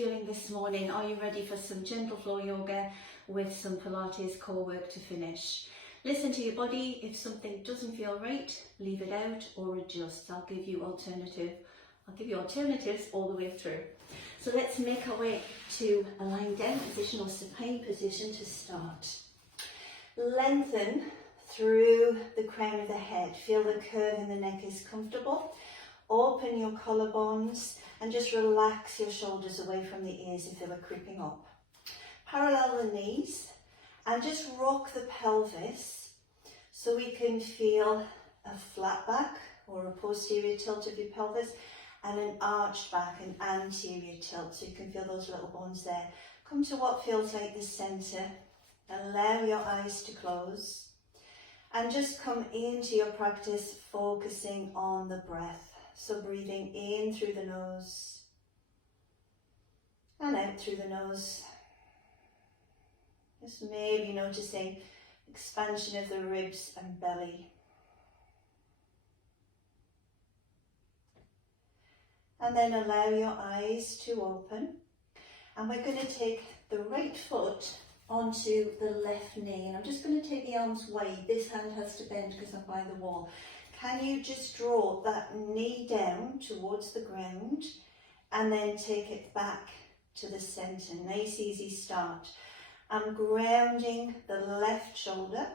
Feeling this morning, are you ready for some gentle floor yoga with some Pilates core work to finish? Listen to your body. If something doesn't feel right, leave it out or adjust. I'll give you alternatives all the way through. So let's make our way to a lying down position or supine position to start. Lengthen through the crown of the head. Feel the curve in the neck is comfortable. Open your collarbones and just relax your shoulders away from the ears if they were creeping up. Parallel the knees and just rock the pelvis so we can feel a flat back or a posterior tilt of your pelvis and an arched back, an anterior tilt, so you can feel those little bones there. Come to what feels like the center. Allow your eyes to close and just come into your practice focusing on the breath. So breathing in through the nose and out through the nose. Just maybe noticing expansion of the ribs and belly. And then allow your eyes to open. And we're going to take the right foot onto the left knee. And I'm just going to take the arms wide. This hand has to bend because I'm by the wall. Can you just draw that knee down towards the ground and then take it back to the center? Nice, easy start. I'm grounding the left shoulder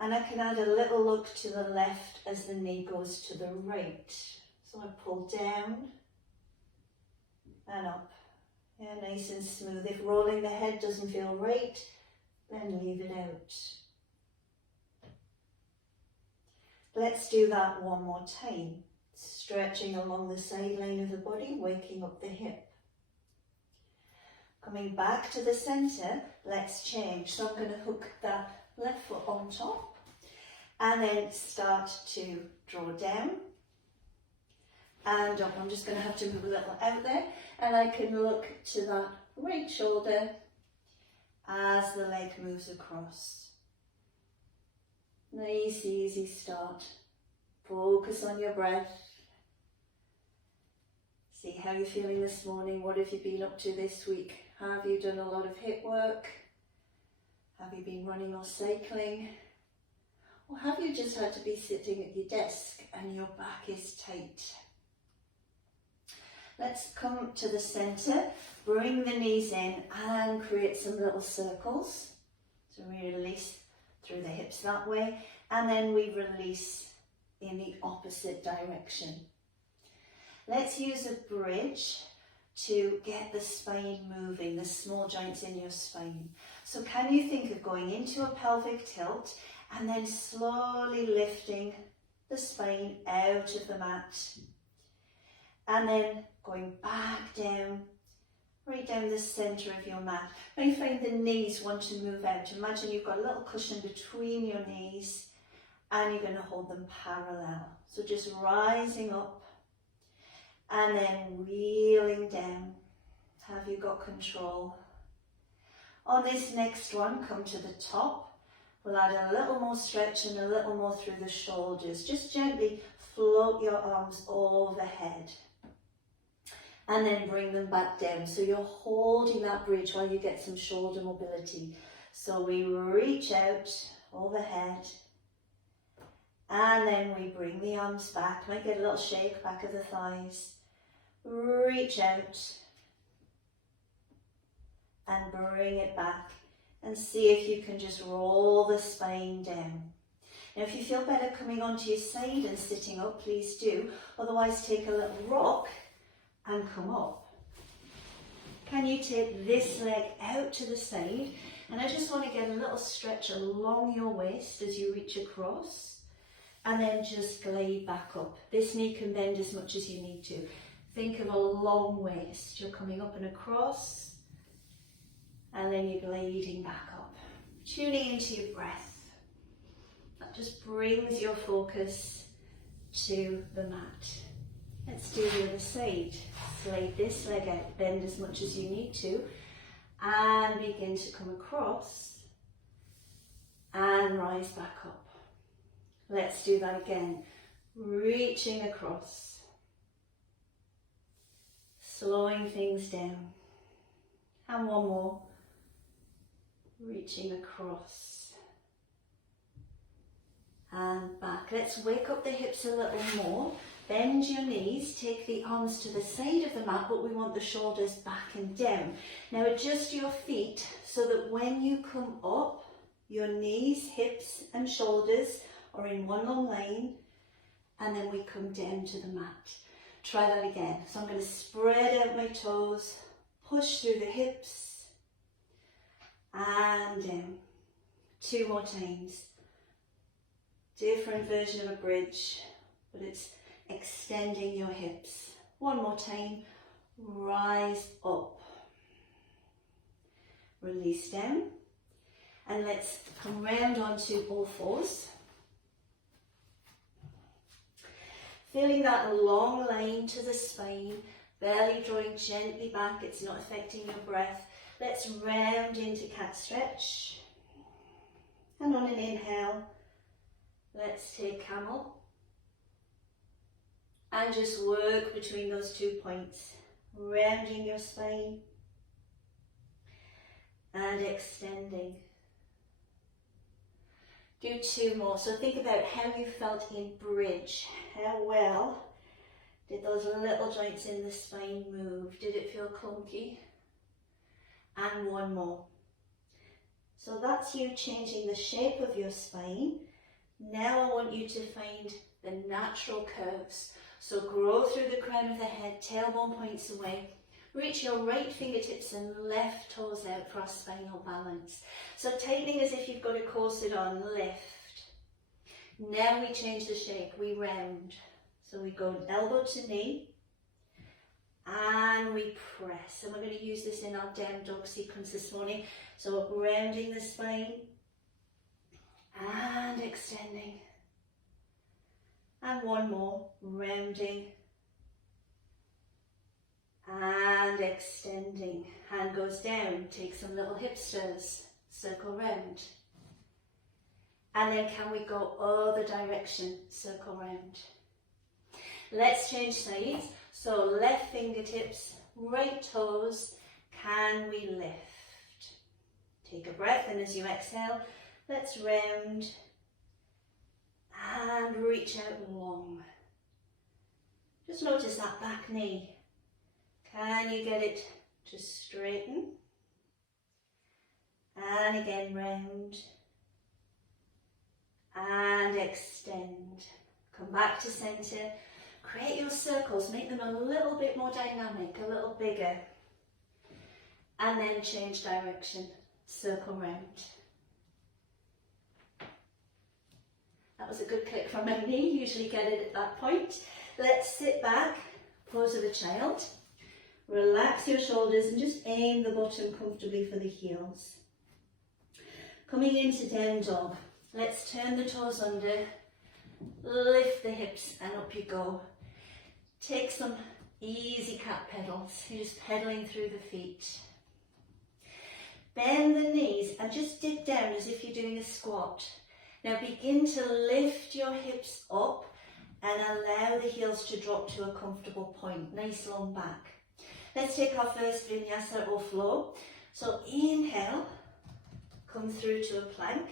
and I can add a little look to the left as the knee goes to the right. So I pull down and up. Yeah, nice and smooth. If rolling the head doesn't feel right, then leave it out. Let's do that one more time. Stretching along the sideline of the body, waking up the hip. Coming back to the center, let's change. So I'm going to hook that left foot on top and then start to draw down and up. I'm just going to have to move a little out there and I can look to that right shoulder as the leg moves across. Nice, easy start. Focus on your breath. See how you're feeling this morning. What have you been up to this week? Have you done a lot of hip work? Have you been running or cycling? Or have you just had to be sitting at your desk and your back is tight? Let's come to the center. Bring the knees in and create some little circles. So release through the hips that way, and then we release in the opposite direction. Let's use a bridge to get the spine moving, the small joints in your spine. So can you think of going into a pelvic tilt and then slowly lifting the spine out of the mat and then going back down, right down the center of your mat. Now you find the knees want to move out. Imagine you've got a little cushion between your knees and you're going to hold them parallel. So just rising up and then wheeling down. Have you got control? On this next one, come to the top. We'll add a little more stretch and a little more through the shoulders. Just gently float your arms overhead. And then bring them back down. So you're holding that bridge while you get some shoulder mobility. So we reach out overhead. And then we bring the arms back. Might get a little shake back of the thighs. Reach out. And bring it back. And see if you can just roll the spine down. Now if you feel better coming onto your side and sitting up, please do. Otherwise take a little rock and come up. Can you take this leg out to the side? And I just want to get a little stretch along your waist as you reach across and then just glide back up. This knee can bend as much as you need to. Think of a long waist. You're coming up and across and then you're gliding back up. Tuning into your breath. That just brings your focus to the mat. Let's do the other side. Slide this leg out, bend as much as you need to, and begin to come across and rise back up. Let's do that again. Reaching across, slowing things down. And one more, reaching across and back. Let's wake up the hips a little more. Bend your knees, take the arms to the side of the mat, but we want the shoulders back and down. Now adjust your feet so that when you come up, your knees, hips and shoulders are in one long line, and then we come down to the mat. Try that again. So I'm going to spread out my toes, push through the hips, and down. 2 more times. Different version of a bridge, but it's extending your hips. 1 more time. Rise up. Release down. And let's come round onto all fours. Feeling that long line to the spine, belly drawing gently back, it's not affecting your breath. Let's round into cat stretch. And on an inhale, let's take camel. And just work between those 2 points, rounding your spine and extending. Do 2 more. So think about how you felt in bridge. How well did those little joints in the spine move? Did it feel clunky? And 1 more. So that's you changing the shape of your spine. Now I want you to find the natural curves. So grow through the crown of the head, tailbone points away. Reach your right fingertips and left toes out for our spinal balance. So tightening as if you've got a corset on, lift. Now we change the shape, we round. So we go elbow to knee and we press. And we're going to use this in our down dog sequence this morning. So rounding the spine and extending. And 1 more, rounding and extending. Hand goes down, take some little hip stirs, circle round. And then can we go other direction, circle round. Let's change sides. So left fingertips, right toes, can we lift? Take a breath, and as you exhale, let's round and reach out long. Just notice that back knee. Can you get it to straighten? And again, round. And extend. Come back to centre. Create your circles. Make them a little bit more dynamic, a little bigger. And then change direction. Circle round. That was a good click from my knee. Usually get it at that point. Let's sit back. Pose of a child. Relax your shoulders and just aim the bottom comfortably for the heels. Coming into down dog. Let's turn the toes under, lift the hips and up you go. Take some easy cat pedals. You're just pedaling through the feet. Bend the knees and just dip down as if you're doing a squat. Now begin to lift your hips up and allow the heels to drop to a comfortable point. Nice long back. Let's take our first vinyasa or flow. So inhale, come through to a plank,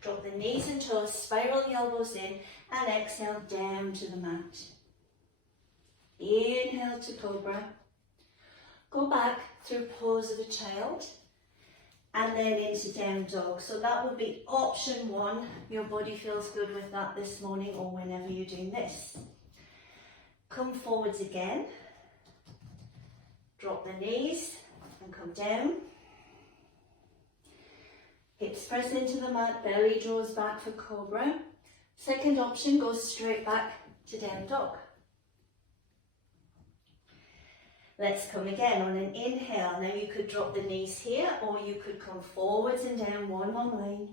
drop the knees and toes, spiral the elbows in, and exhale down to the mat. Inhale to cobra. Go back through pose of a child, and then into down dog. So that would be option 1. Your body feels good with that this morning or whenever you're doing this. Come forwards again. Drop the knees and come down. Hips press into the mat, belly draws back for cobra. Second option, goes straight back to down dog. Let's come again on an inhale. Now you could drop the knees here or you could come forwards and down one long line.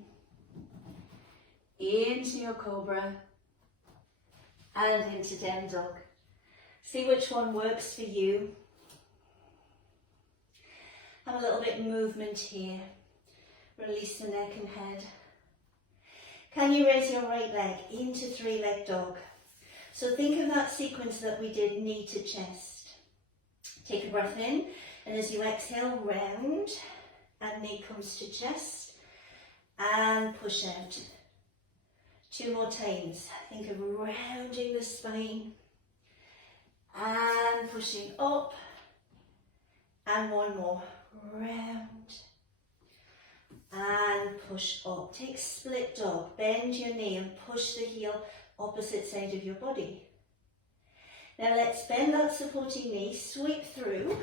Into your cobra and into down dog. See which one works for you. Have a little bit of movement here. Release the neck and head. Can you raise your right leg into 3-leg dog? So think of that sequence that we did, knee to chest. Take a breath in, and as you exhale, round, and knee comes to chest, and push out. 2 more times. Think of rounding the spine, and pushing up, and 1 more, round, and push up. Take split dog, bend your knee and push the heel opposite side of your body. Now let's bend that supporting knee, sweep through,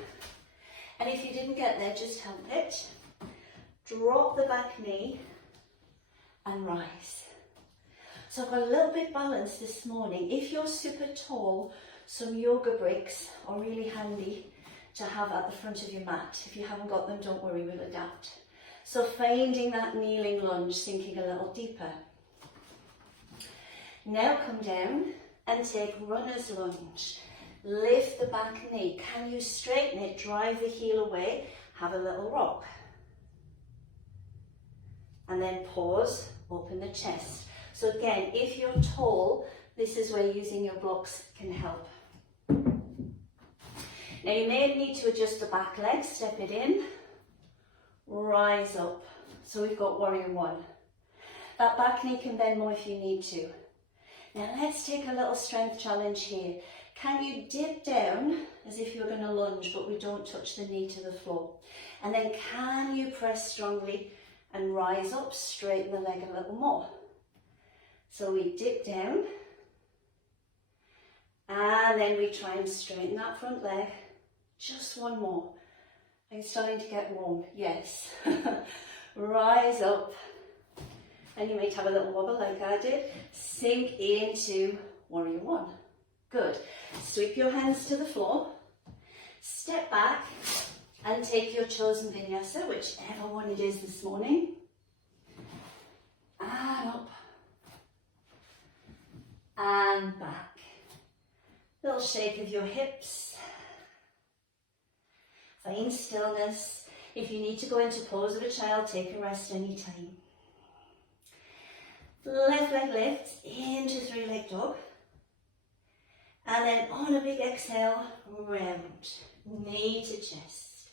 and if you didn't get there, just help it. Drop the back knee and rise. So I've got a little bit balanced this morning. If you're super tall, some yoga bricks are really handy to have at the front of your mat. If you haven't got them, don't worry, we'll adapt. So finding that kneeling lunge, sinking a little deeper. Now come down and take runner's lunge. Lift the back knee. Can you straighten it? Drive the heel away. Have a little rock. And then pause, open the chest. So again, if you're tall, this is where using your blocks can help. Now you may need to adjust the back leg, step it in, rise up. So we've got warrior 1. That back knee can bend more if you need to. Now let's take a little strength challenge here. Can you dip down as if you're going to lunge, but we don't touch the knee to the floor? And then can you press strongly and rise up, straighten the leg a little more? So we dip down, and then we try and straighten that front leg. Just 1 more. Are you starting to get warm? Yes. Rise up. And you might have a little wobble like I did. Sink into warrior 1. Good. Sweep your hands to the floor. Step back and take your chosen vinyasa, whichever one it is this morning. And up. And back. Little shake of your hips. Find stillness. If you need to go into pose of a child, take a rest anytime. Left leg lifts into 3-leg dog. And then on a big exhale, round. Knee to chest.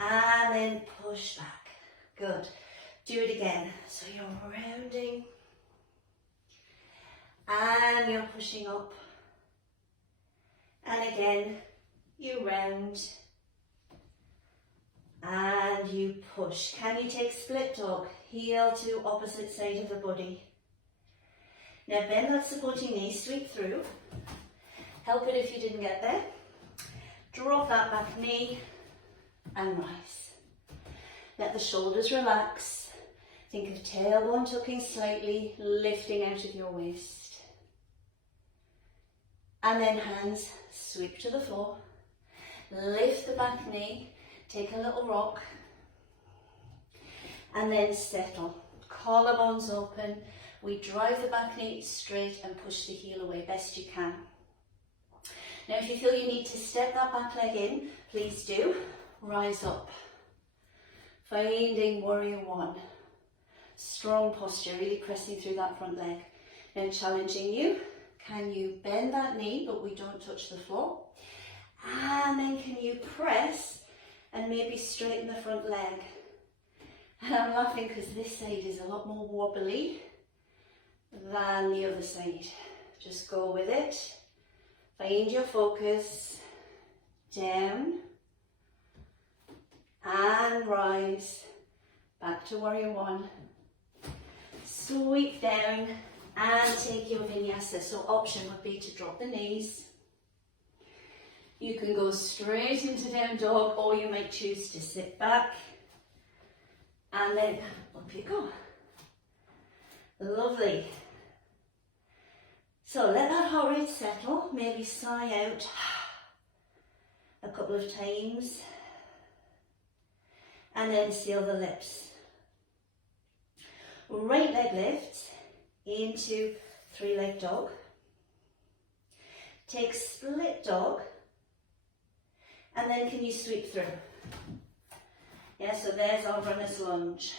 And then push back. Good. Do it again. So you're rounding. And you're pushing up. And again, you round. And you push. Can you take split dog? Heel to opposite side of the body. Now bend that supporting knee, sweep through. Help it if you didn't get there. Drop that back knee and rise. Let the shoulders relax. Think of tailbone tucking slightly, lifting out of your waist. And then hands sweep to the floor. Lift the back knee. Take a little rock. And then settle. Collarbones open. We drive the back knee straight and push the heel away best you can. Now if you feel you need to step that back leg in, please do. Rise up. Finding warrior 1. Strong posture, really pressing through that front leg. Now challenging you. Can you bend that knee, but we don't touch the floor? And then can you press and maybe straighten the front leg? And I'm laughing because this side is a lot more wobbly than the other side. Just go with it. Find your focus. Down. And rise. Back to warrior 1. Sweep down and take your vinyasa. So option would be to drop the knees. You can go straight into down dog, or you might choose to sit back and then up you go. Lovely. So let that heart rate settle, maybe sigh out a couple of times and then seal the lips. Right leg lift into 3-leg dog. Take split dog. And then can you sweep through? Yeah, so there's our runner's lunge.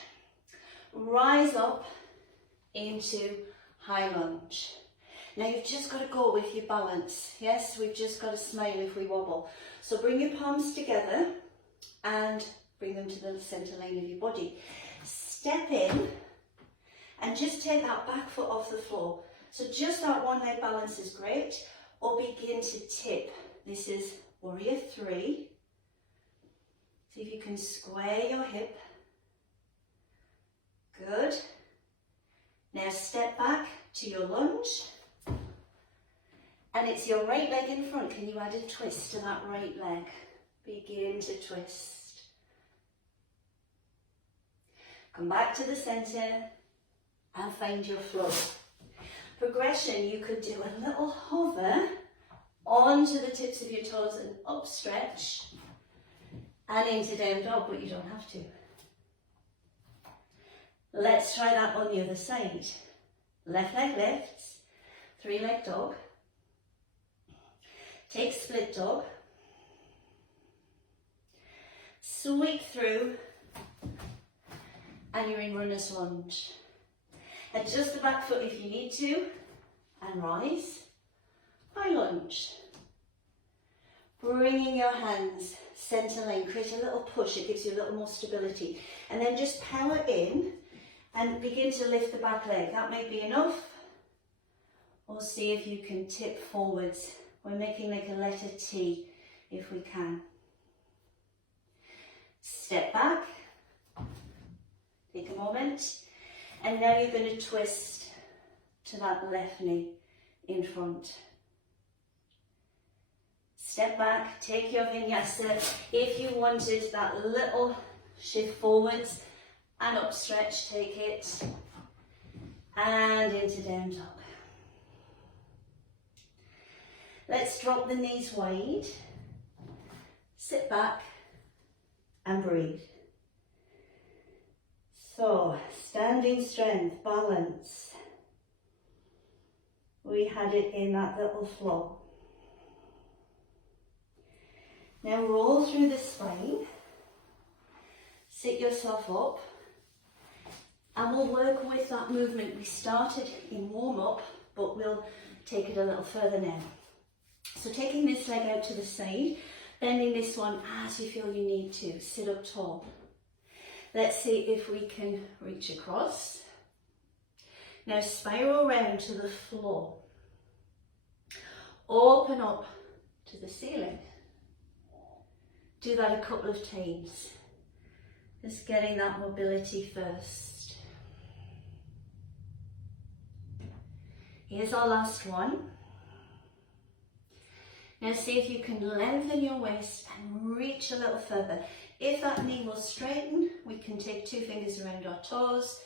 Rise up into high lunge. Now you've just got to go with your balance. Yes, we've just got to smile if we wobble. So bring your palms together and bring them to the centre line of your body. Step in and just take that back foot off the floor. So just that one leg balance is great. Or begin to tip. This is warrior 3. See if you can square your hip. Good. Now step back to your lunge. And it's your right leg in front. Can you add a twist to that right leg? Begin to twist. Come back to the centre and find your flow. Progression, you could do a little hover onto the tips of your toes and up stretch and into down dog, but you don't have to. Let's try that on the other side. Left leg lifts, 3-leg dog. Take split dog. Sweep through and you're in runner's lunge. Adjust the back foot if you need to and rise. High lunge. Bringing your hands centre line, create a little push, it gives you a little more stability. And then just power in and begin to lift the back leg. That may be enough. Or see if you can tip forwards. We're making like a letter T if we can. Step back. Take a moment. And now you're going to twist to that left knee in front. Step back, take your vinyasa. If you wanted that little shift forwards and up stretch, take it. And into down dog. Let's drop the knees wide. Sit back and breathe. So, standing strength, balance. We had it in that little flow. Now roll through the spine. Sit yourself up. And we'll work with that movement we started in warm-up, but we'll take it a little further now. So taking this leg out to the side, bending this one as you feel you need to. Sit up tall. Let's see if we can reach across. Now spiral round to the floor. Open up to the ceiling. Do that a couple of times. Just getting that mobility first. Here's our last one. Now see if you can lengthen your waist and reach a little further. If that knee will straighten, we can take 2 fingers around our toes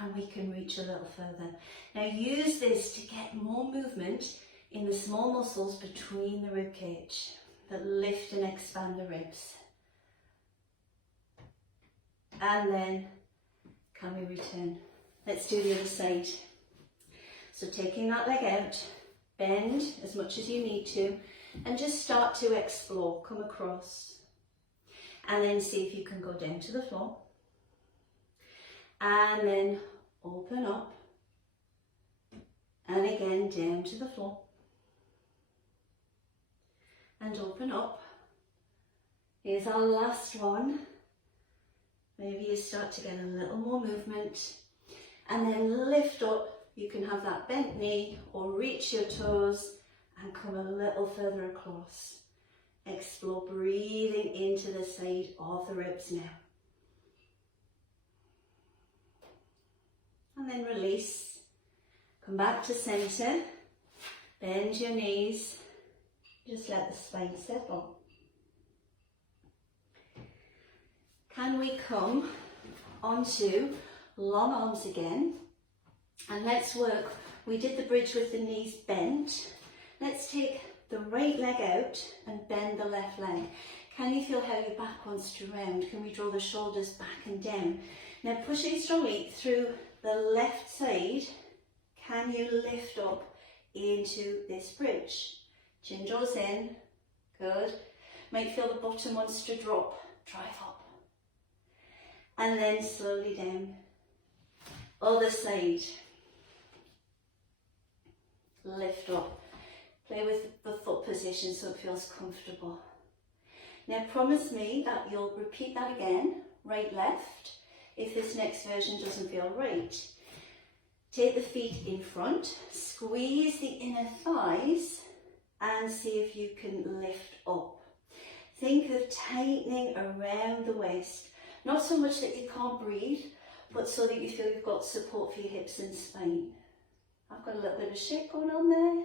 and we can reach a little further. Now use this to get more movement in the small muscles between the rib cage that lift and expand the ribs. And then can we return? Let's do the other side. So taking that leg out, bend as much as you need to, and just start to explore, come across. And then see if you can go down to the floor. And then open up. And again down to the floor. And open up. Here's our last one. Maybe you start to get a little more movement. And then lift up. You can have that bent knee or reach your toes and come a little further across. Explore breathing into the side of the ribs now. And then release. Come back to centre. Bend your knees. Just let the spine settle. Can we come onto long arms again? And let's work. We did the bridge with the knees bent. Let's take the right leg out and bend the left leg. Can you feel how your back wants to round? Can we draw the shoulders back and down? Now pushing strongly through the left side, can you lift up into this bridge? Chin draws in, good. Might feel the bottom wants to drop, drive up. And then slowly down. Other side. lift up. Play with the foot position so it feels comfortable. Now promise me that you'll repeat that again, right, left, if this next version doesn't feel right. Take the feet in front, squeeze the inner thighs and see if you can lift up. Think of tightening around the waist, not so much that you can't breathe, but so that you feel you've got support for your hips and spine. I've got a little bit of shake going on there.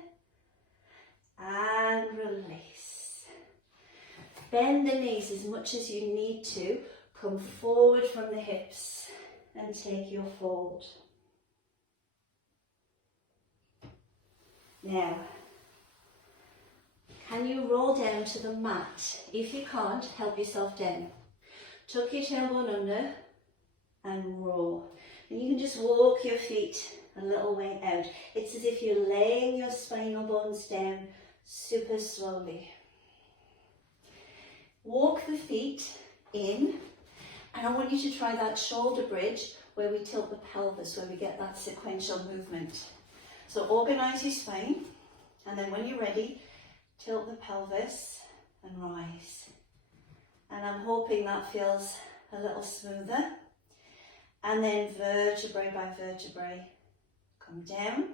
And release. Bend the knees as much as you need to. Come forward from the hips and take your fold. Now, can you roll down to the mat? If you can't, help yourself down. Tuck your tailbone under and roll. And you can just walk your feet a little way out. It's as if you're laying your spinal bones down super slowly. Walk the feet in, and I want you to try that shoulder bridge where we tilt the pelvis, where we get that sequential movement. So organise your spine, and then when you're ready, tilt the pelvis and rise. And I'm hoping that feels a little smoother. And then vertebrae by vertebrae, come down.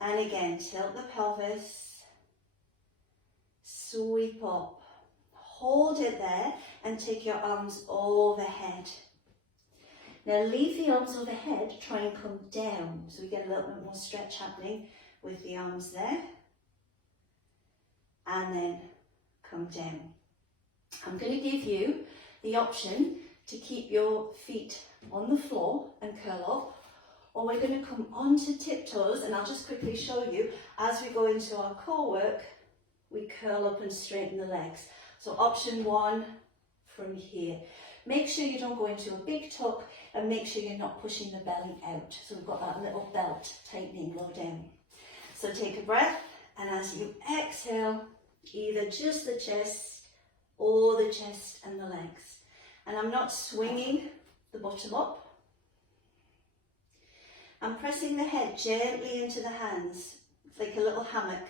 And again, tilt the pelvis, sweep up. Hold it there and take your arms overhead. Now leave the arms overhead, try and come down. So we get a little bit more stretch happening with the arms there. And then come down. I'm going to give you the option to keep your feet on the floor and curl up, or we're going to come onto tiptoes, and I'll just quickly show you as we go into our core work, we curl up and straighten the legs. So option one from here. Make sure you don't go into a big tuck, and make sure you're not pushing the belly out. So we've got that little belt tightening low down. So take a breath, and as you exhale, either just the chest or the chest and the legs. And I'm not swinging the bottom up. I'm pressing the head gently into the hands. It's like a little hammock.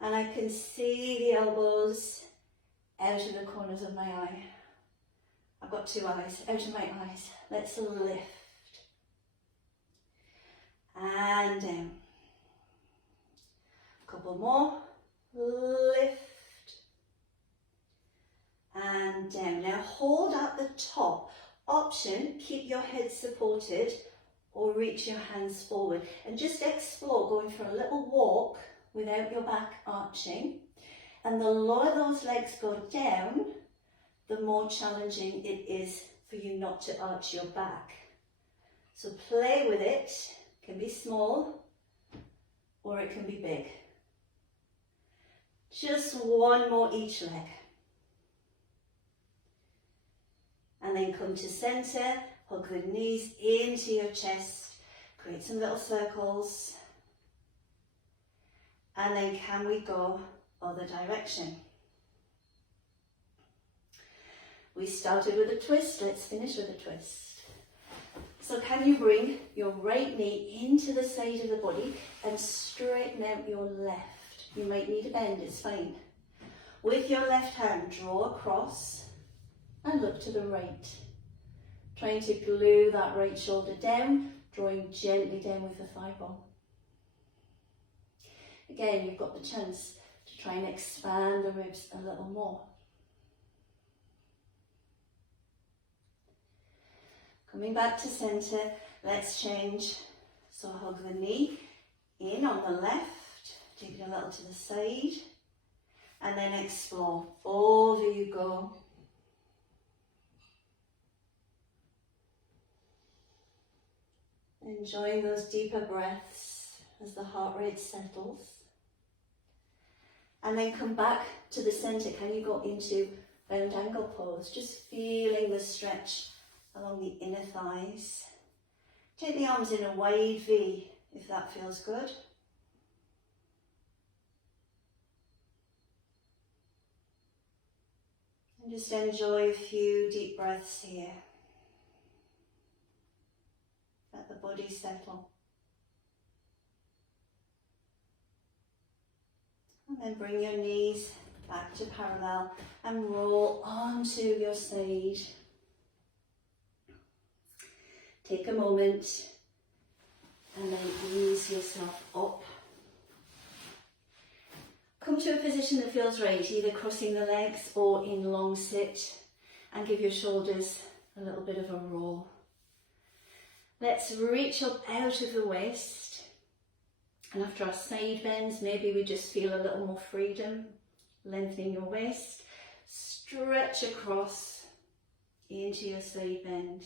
And I can see the elbows out of the corners of my eye. I've got two eyes, out of my eyes. Let's lift. And down. A couple more. Lift. And down. Now hold at the top. Option, keep your head supported or reach your hands forward. And just explore going for a little walk without your back arching. And the lower those legs go down, the more challenging it is for you not to arch your back. So play with it. It can be small or it can be big. Just one more each leg. And then come to center, hug the knees into your chest, create some little circles. And then can we go other direction? We started with a twist, let's finish with a twist. So can you bring your right knee into the side of the body and straighten out your left? You might need a bend, it's fine. With your left hand, draw across and look to the right. Trying to glue that right shoulder down, drawing gently down with the thigh bone. Again, you've got the chance to try and expand the ribs a little more. Coming back to center, let's change. So hug the knee in on the left, take it a little to the side, and then explore. Over you go. Enjoying those deeper breaths as the heart rate settles. And then come back to the center. Can you go into round angle pose? Just feeling the stretch along the inner thighs. Take the arms in a wide V if that feels good. And just enjoy a few deep breaths here. Let the body settle. And then bring your knees back to parallel and roll onto your side. Take a moment and then ease yourself up. Come to a position that feels right, either crossing the legs or in long sit, and give your shoulders a little bit of a roll. Let's reach up out of the waist, and after our side bends, maybe we just feel a little more freedom, lengthening your waist. Stretch across into your side bend.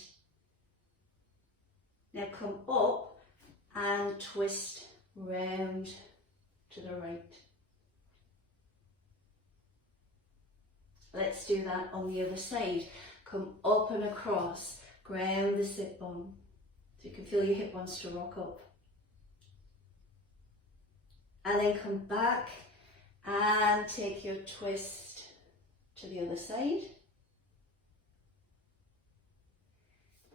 Now come up and twist round to the right. Let's do that on the other side. Come up and across, ground the sit bone. So you can feel your hip wants to rock up. And then come back and take your twist to the other side.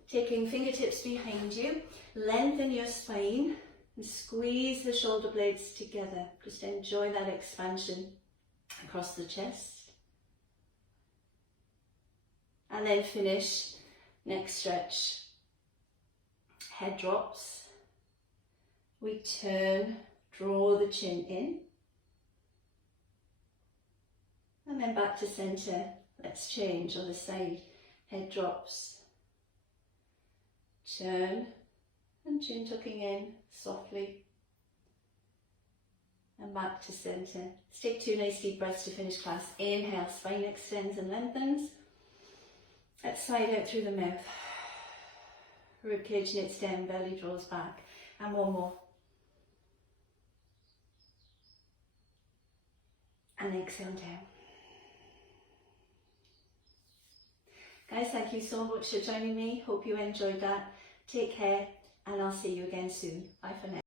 Taking fingertips behind you, lengthen your spine and squeeze the shoulder blades together. Just enjoy that expansion across the chest. And then finish, next stretch, head drops. We turn, draw the chin in. And then back to centre. Let's change on the side. Head drops. Turn and chin tucking in softly. And back to centre. Let's take 2 nice deep breaths to finish class. Inhale, spine extends and lengthens. Let's slide out through the mouth. Ribcage knits down, belly draws back. And one more. And exhale down. Guys, thank you so much for joining me. Hope you enjoyed that. Take care, and I'll see you again soon. Bye for now.